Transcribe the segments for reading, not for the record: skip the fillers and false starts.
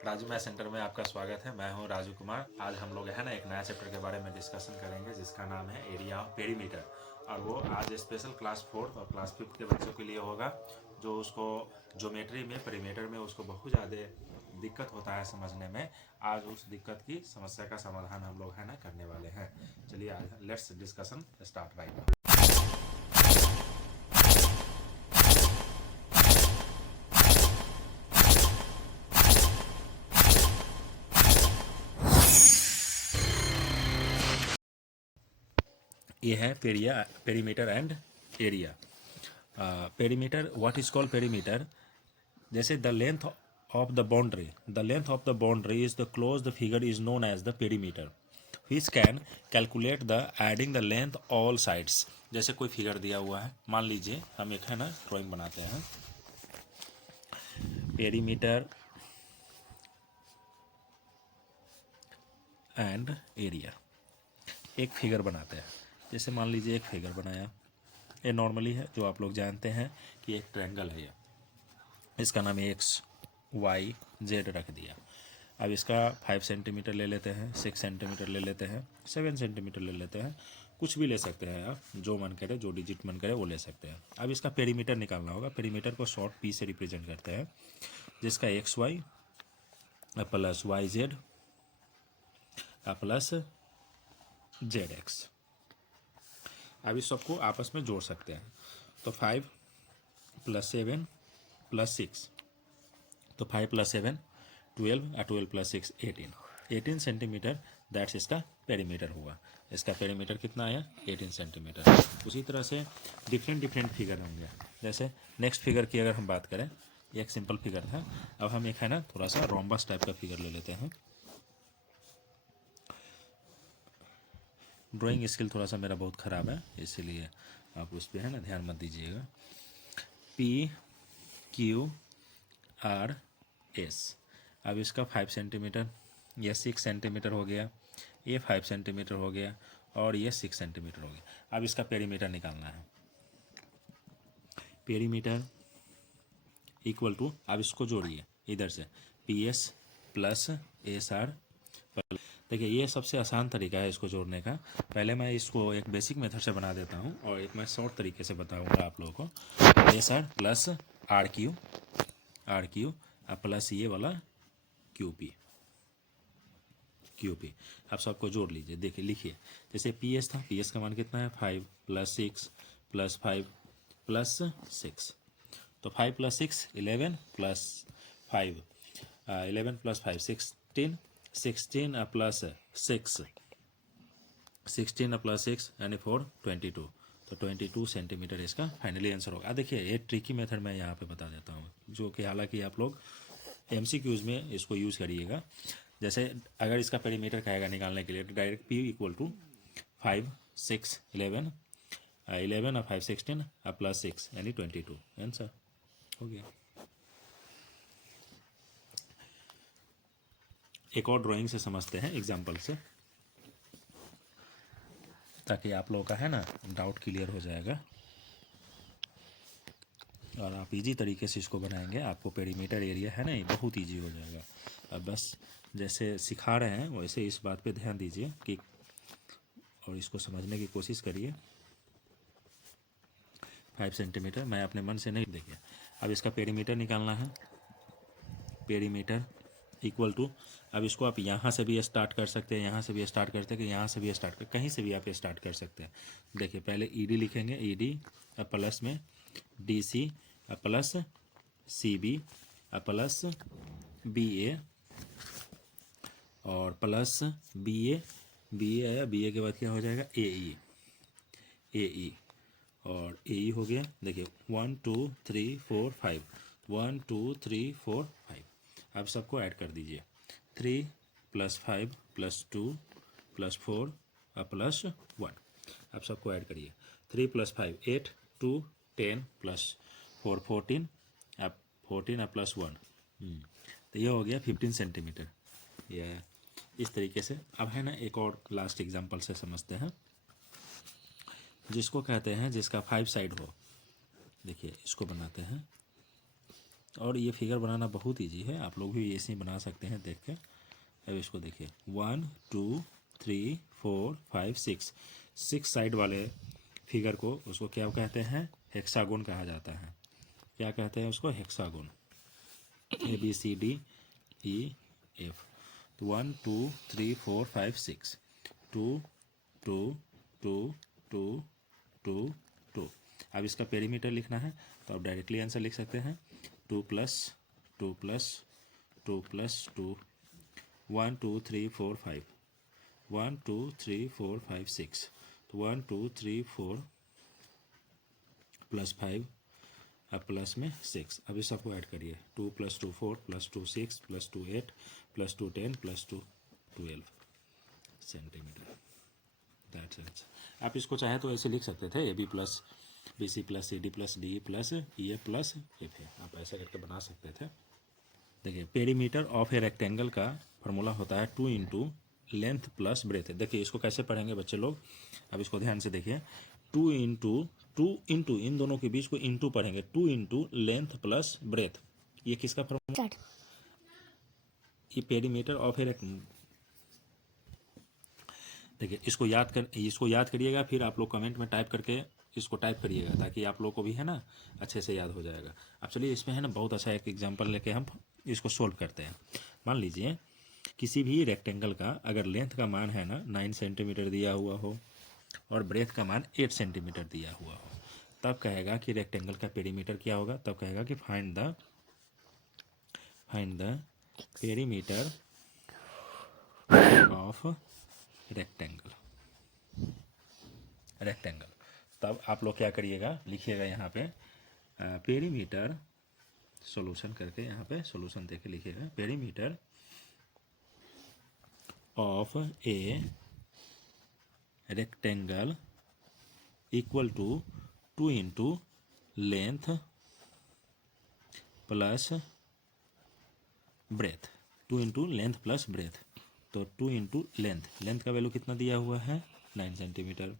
Raju math centre में आपका स्वागत है। मैं हूं राजू कुमार। आज हम लोग है ना एक नया चैप्टर के बारे में डिस्कशन करेंगे जिसका नाम है एरिया ऑफ पेरीमीटर। और वो आज स्पेशल क्लास 4 और क्लास 5 के बच्चों के लिए होगा, जो उसको ज्योमेट्री में पेरीमीटर में उसको बहुत ज़्यादा दिक्कत होता है समझने में। आज उस दिक्कत की समस्या का समाधान हम लोग है ना करने वाले हैं। चलिए आज let's discussion start right now. ये है perimeter and area. Perimeter, what is called perimeter? जैसे the length of the boundary is the close the figure is known as the perimeter which can calculate the adding the length all sides. जैसे कोई figure दिया हुआ है, मान लीजिए हम एक है ना ड्राइंग बनाते हैं, पेरीमीटर एंड एरिया। एक फिगर बनाते हैं, जैसे मान लीजिए एक फिगर बनाया, ये नॉर्मली है जो आप लोग जानते हैं कि एक ट्रायंगल है, ये इसका नाम एक्स वाई जेड रख दिया। अब इसका 5 सेंटीमीटर ले लेते हैं, 6 सेंटीमीटर ले लेते हैं, 7 सेंटीमीटर ले लेते हैं, कुछ भी ले सकते हैं आप, जो मन करे, जो डिजिट मन करे वो ले सकते हैं। अब इसका पेरीमीटर निकालना होगा। पेरीमीटर को शॉर्ट पी से रिप्रेजेंट करते हैं, जिसका X Y plus Y Z plus Z X. अब इस सबको आपस में जोड़ सकते हैं, तो 5 + 7 + 6, तो 5 + 7 12 और 12 + 6 18 सेंटीमीटर। दैट्स इसका पेरीमीटर हुआ। इसका पेरीमीटर कितना आया? 18 सेंटीमीटर। उसी तरह से डिफरेंट फिगर होंगे। जैसे नेक्स्ट फिगर की अगर हम बात करें, ये एक सिंपल फिगर था। अब हम एक है ना थोड़ा सा रोम्बस टाइप का फिगर ले लेते हैं। ड्राइंग स्किल थोड़ा सा मेरा बहुत ख़राब है, इसीलिए आप उस पर है ना ध्यान मत दीजिएगा। PQRS। अब इसका 5 सेंटीमीटर, यह 6 सेंटीमीटर हो गया, ये 5 सेंटीमीटर हो गया और ये 6 सेंटीमीटर हो गया। अब इसका पेरीमीटर निकालना है। पेरीमीटर इक्वल टू, अब इसको जोड़िए इधर से, PS + SR। देखिए ये सबसे आसान तरीका है इसको जोड़ने का। पहले मैं इसको एक बेसिक मेथड से बना देता हूँ और एक मैं शॉर्ट तरीके से बताऊँगा आप लोगों को। SR + RQ प्लस ये वाला QP। आप सबको जोड़ लीजिए, देखिए लिखिए। जैसे PS था, PS का मान कितना है? 5 + 6 + 5 + 6, तो 5 + 6 11 + 5 11 + 5 16 16 + 6 16 + 6 यानी 4 22, तो 22 सेंटीमीटर इसका फाइनली आंसर होगा। देखिए ये ट्रिकी मेथड मैं यहाँ पे बता देता हूँ, जो कि हालांकि आप लोग MCQs में इसको यूज़ करिएगा। जैसे अगर इसका पेरीमीटर कहेगा निकालने के लिए, तो डायरेक्ट P = 5 6 11 11 और 5 16 + 6 यानी 22, आंसर हो गया। एक और ड्राइंग से समझते हैं, एग्जाम्पल से, ताकि आप लोगों का है ना डाउट क्लियर हो जाएगा और आप इजी तरीके से इसको बनाएंगे। आपको पेरीमीटर एरिया है ना ये बहुत इजी हो जाएगा। अब बस जैसे सिखा रहे हैं वैसे इस बात पे ध्यान दीजिए कि और इसको समझने की कोशिश करिए। 5 सेंटीमीटर मैं अपने मन से नहीं, देखिए अब इसका पेरीमीटर निकालना है। पेरीमीटर इक्वल टू, अब इसको आप यहाँ से भी स्टार्ट कर सकते हैं, यहाँ से भी स्टार्ट कर सकते हैं, यहाँ से भी स्टार्ट कर, कहीं से भी आप स्टार्ट कर सकते हैं। देखिए पहले ED लिखेंगे, ED प्लस में DC plus CB plus BA और प्लस BA आया, BA के बाद क्या हो जाएगा? AE और AE हो गया। देखिए 1 2 3 4 5 1 2 3 4 5। अब सबको ऐड कर दीजिए, 3 + 5 + 2 + 4 + 1। अब सबको ऐड करिए, 3 + 5 8 2 10 + 4 14 अब 14 + 1, तो ये हो गया 15 सेंटीमीटर। ये इस तरीके से। अब है ना एक और लास्ट एग्जांपल से समझते हैं, जिसको कहते हैं जिसका 5 साइड हो। देखिए इसको बनाते हैं, और ये फिगर बनाना बहुत ईजी है, आप लोग भी ऐसे ही बना सकते हैं देख के। अब इसको देखिए 1 2 3 4 5 6, 6 साइड वाले फिगर को उसको क्या कहते हैं, हेक्सागोन कहा जाता है। क्या कहते हैं उसको, हेक्सागोन। ABCDEF। तो 1 2 3 4 5 6, 2 2 2 2 2 2। अब इसका पेरीमीटर लिखना है तो आप डायरेक्टली आंसर लिख सकते हैं 2 प्लस 2 प्लस 2 प्लस 2, 1 2 3 4 5, 1 2 3 4 5 6, तो 1 2 3 4 प्लस 5, अब प्लस में 6। अब इस सबको ऐड करिए, 2 plus 2 4 plus 2 6 plus 2 8 plus 2 10 plus 2 12 centimetre. That's it. आप इसको चाहे तो ऐसे लिख सकते थे AB plus BC plus CD plus DE plus EF plus FA, आप ऐसे करके बना सकते थे। देखिए पेरीमीटर ऑफ ए रेक्टेंगल का फार्मूला होता है 2 इंटू लेंथ प्लस ब्रेथ। देखिए इसको कैसे पढ़ेंगे बच्चे लोग, अब इसको ध्यान से देखिए, 2 इंटू इन दोनों के बीच को इंटू पढ़ेंगे, 2 इंटू लेंथ प्लस ब्रेथ। ये किसका फार्मूला, ये पेरीमीटर ऑफ ए, देखिए इसको याद करिएगा, फिर आप लोग कमेंट में टाइप करके इसको टाइप करिएगा ताकि आप लोग को भी है ना अच्छे से याद हो जाएगा। अब चलिए इसमें है ना बहुत अच्छा एक एग्जांपल लेके हम इसको सोल्व करते हैं। मान लीजिए किसी भी रेक्टेंगल का अगर लेंथ का मान है ना 9 सेंटीमीटर दिया हुआ हो और ब्रेथ का मान 8 सेंटीमीटर दिया हुआ हो, तब कहेगा कि रेक्टेंगल का पेरीमीटर क्या होगा। तब कहेगा कि find the perimeter of rectangle. तब आप लोग क्या करिएगा, लिखिएगा यहाँ पे पेरीमीटर, सॉल्यूशन करके यहाँ पे सॉल्यूशन देके लिखिएगा, perimeter of a rectangle equal to 2 into length plus breadth, 2 into length plus breadth. तो 2 इंटू लेंथ का वैल्यू कितना दिया हुआ है 9 सेंटीमीटर,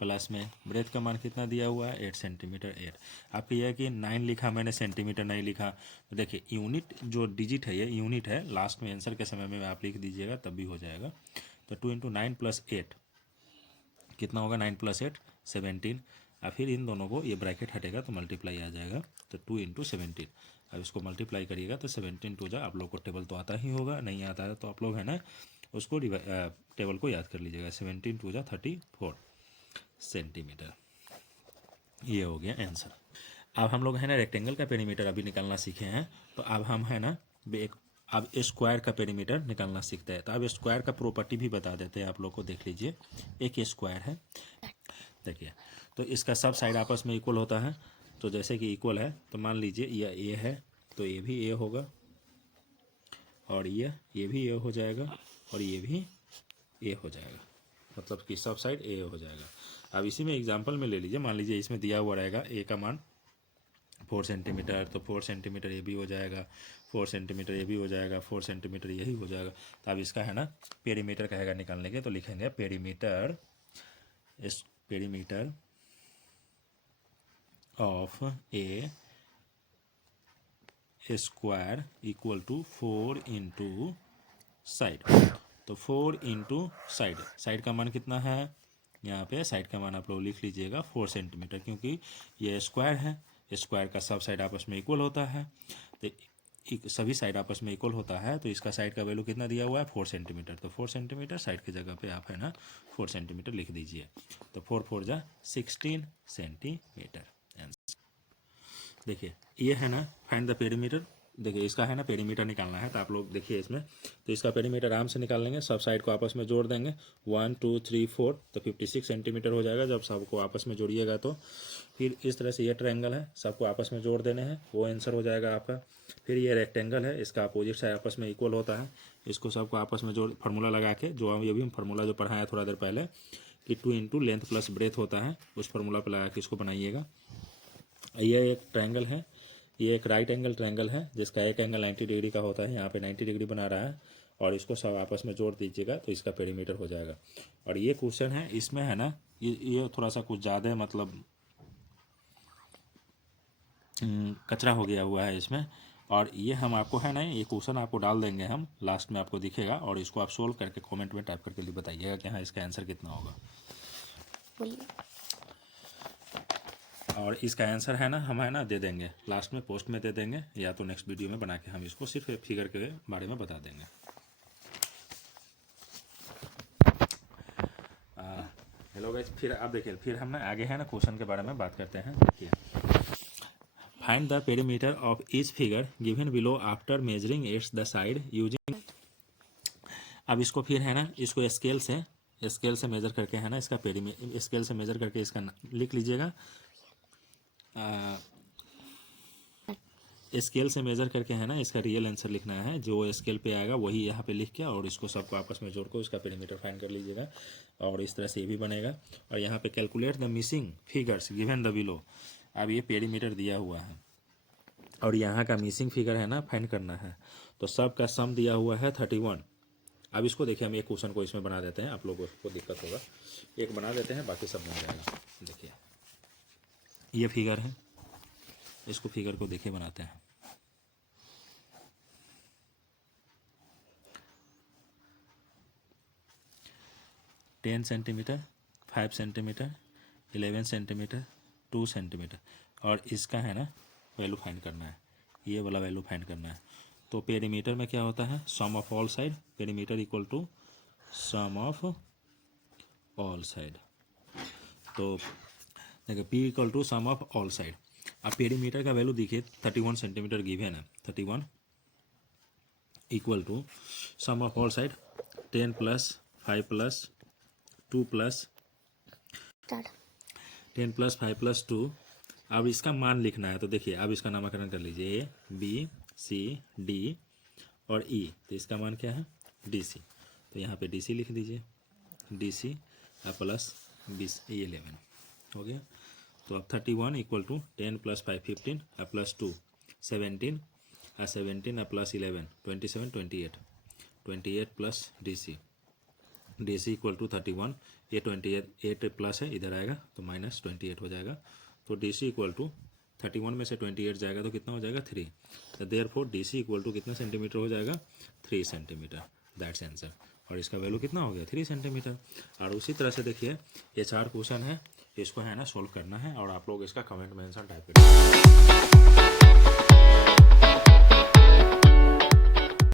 प्लस में ब्रेथ का मान कितना दिया हुआ है 8 सेंटीमीटर 8। आप कहिए कि 9 लिखा मैंने, सेंटीमीटर नहीं लिखा, तो देखिए यूनिट जो डिजिट है ये यूनिट है, लास्ट में आंसर के समय में आप लिख दीजिएगा तब भी हो जाएगा। तो 2 इंटू 9 प्लस 8 कितना होगा, 9 प्लस 8 17। और फिर इन दोनों को ये ब्रैकेट हटेगा तो मल्टीप्लाई आ जाएगा, तो 2 इंटू 17। अब इसको मल्टीप्लाई करिएगा तो 17 टू जा, आप लोग को टेबल तो आता ही होगा, नहीं आता है तो आप लोग है ना उसको टेबल को याद कर लीजिएगा, 17 टू जा 34 सेंटीमीटर। ये हो गया आंसर। अब हम लोग है ना रेक्टेंगल का पेरीमीटर अभी निकालना सीखे हैं, तो अब हम है ना अब स्क्वायर का पेरीमीटर निकालना सीखते हैं। तो अब स्क्वायर का प्रॉपर्टी भी बता देते हैं आप लोग को, देख लीजिए। एक स्क्वायर है, देखिए, तो इसका सब साइड आपस में इक्वल होता है। तो जैसे कि इक्वल है तो मान लीजिए यह ए है तो ये भी ए होगा, और ये भी ए हो जाएगा, और ये भी ए हो जाएगा, मतलब कि सब साइड ए हो जाएगा। अब इसी में एग्जांपल में ले लीजिए, मान लीजिए इसमें दिया हुआ रहेगा ए का मान 4 सेंटीमीटर, तो 4 सेंटीमीटर ये भी हो जाएगा, 4 सेंटीमीटर ये भी हो जाएगा, 4 सेंटीमीटर यही हो जाएगा। तो अब इसका है ना पेरीमीटर कहेगा निकालने के, तो लिखेंगे perimeter of a square equal to 4 into side. तो 4 इंटू साइड का मान कितना है, यहाँ पे साइड का मान आप लोग लिख लीजिएगा 4 सेंटीमीटर, क्योंकि ये स्क्वायर है, स्क्वायर का सब साइड आपस में इक्वल होता है, तो सभी साइड आपस में इक्वल होता है, तो इसका साइड का वैल्यू कितना दिया हुआ है 4 सेंटीमीटर। तो 4 सेंटीमीटर साइड की जगह पे आप है ना 4 सेंटीमीटर लिख दीजिए। तो 4 4 जा 16 सेंटीमीटर आंसर। देखिए ये है ना फाइंड द पेरीमीटर, देखिए इसका है ना पेरीमीटर निकालना है, तो आप लोग देखिए इसमें, तो इसका पेरीमीटर आराम से निकाल लेंगे, सब साइड को आपस में जोड़ देंगे 1 2 3 4, तो 56 सेंटीमीटर हो जाएगा जब सबको आपस में जोड़िएगा। तो फिर इस तरह से ये ट्रायंगल है, सबको आपस में जोड़ देने हैं, वो आंसर हो जाएगा आपका। फिर ये रेक्टेंगल है, इसका अपोजिट साइड आपस में इक्वल होता है, इसको सबको आपस में जोड़ फार्मूला लगा के, जो ये भी हम फार्मूला जो पढ़ाया थोड़ा देर पहले कि 2 इंटू लेंथ प्लस ब्रेथ होता है, उस फार्मूला पर लगा के इसको बनाइएगा। ये एक ट्रायंगल है, ये एक राइट एंगल ट्रायंगल है जिसका एक एंगल 90 डिग्री का होता है, यहाँ पे 90 डिग्री बना रहा है, और इसको सब आपस में जोड़ दीजिएगा तो इसका पेरीमीटर हो जाएगा। और ये क्वेश्चन है, इसमें है ना ये थोड़ा सा कुछ ज़्यादा मतलब कचरा हो गया हुआ है इसमें। और ये हम आपको है ना, ये क्वेश्चन आपको डाल देंगे हम, लास्ट में आपको दिखेगा, और इसको आप सोल्व करके कमेंट में टाइप करके बताइएगा कि हाँ इसका आंसर कितना होगा। और इसका आंसर है ना हम है ना दे देंगे लास्ट में, पोस्ट में दे देंगे, या तो नेक्स्ट वीडियो में बना के हम इसको सिर्फ फिगर के बारे में बता देंगे। हेलो गाइस, फिर आप देखिए, फिर हम ना आगे है ना क्वेश्चन के बारे में बात करते हैं। देखिए, find the perimeter of each figure given below after measuring it's the side using. अब इसको फिर है ना, इसको स्केल से मेजर करके है ना, इसका पेरीमीटर स्केल से मेजर करके इसका लिख लीजिएगा। स्केल से मेजर करके है ना, इसका रियल आंसर लिखना है, जो स्केल पे आएगा वही यहाँ पे लिख के, और इसको सबको आपस में जोड़ कर इसका पेरीमीटर फाइंड कर लीजिएगा। और इस तरह से ये भी बनेगा। और यहाँ पे calculate the missing figures given the below. अब ये पेरीमीटर दिया हुआ है और यहाँ का मिसिंग फिगर है ना फाइंड करना है। तो सब का सम दिया हुआ है 31। अब इसको देखिए, हम एक क्वेश्चन को इसमें बना देते हैं, आप लोगों को दिक्कत होगा, एक बना देते हैं, बाकी सब बन जाएगा। देखिए, ये फिगर है, इसको फिगर को देखिए बनाते हैं। Ten centimetre, 5 centimetre, 11 centimetre, 2 centimetre, और इसका है ना वैल्यू फाइंड करना है, ये वाला वैल्यू फाइंड करना है। तो पेरीमीटर में क्या होता है, sum of all side, perimeter equal to sum of all side. तो देखिए, P equal to sum of all side. अब पेरीमीटर का वैल्यू देखिए 31 सेंटीमीटर गिवन है, 31 equal to sum of all side 10 plus 5 plus 2 plus 10 plus 5 plus 2। अब इसका मान लिखना है। तो देखिए, अब इसका नामकरण कर लीजिए, ए बी सी डी और ई। तो इसका मान क्या है, डी सी। तो यहाँ पे डी सी लिख दीजिए, डी सी प्लस 20 11 हो गया। तो अब 31 equal to 10 plus 5 15 plus 2 17 17 plus 11 27 28 plus D C equal to 31। ये 28 प्लस है, इधर आएगा तो माइनस 28 हो जाएगा। तो डी सी इक्वल टू 31 में से 28 जाएगा तो कितना हो जाएगा, 3। तो therefore D C equal to कितना सेंटीमीटर हो जाएगा, 3 सेंटीमीटर। That's answer. और इसका वैल्यू कितना हो गया, 3 सेंटीमीटर। और उसी तरह से देखिए, ये 4 क्वेश्चन है, इसको है ना सोल्व करना है, और आप लोग इसका कमेंट में आंसर टाइप करिए।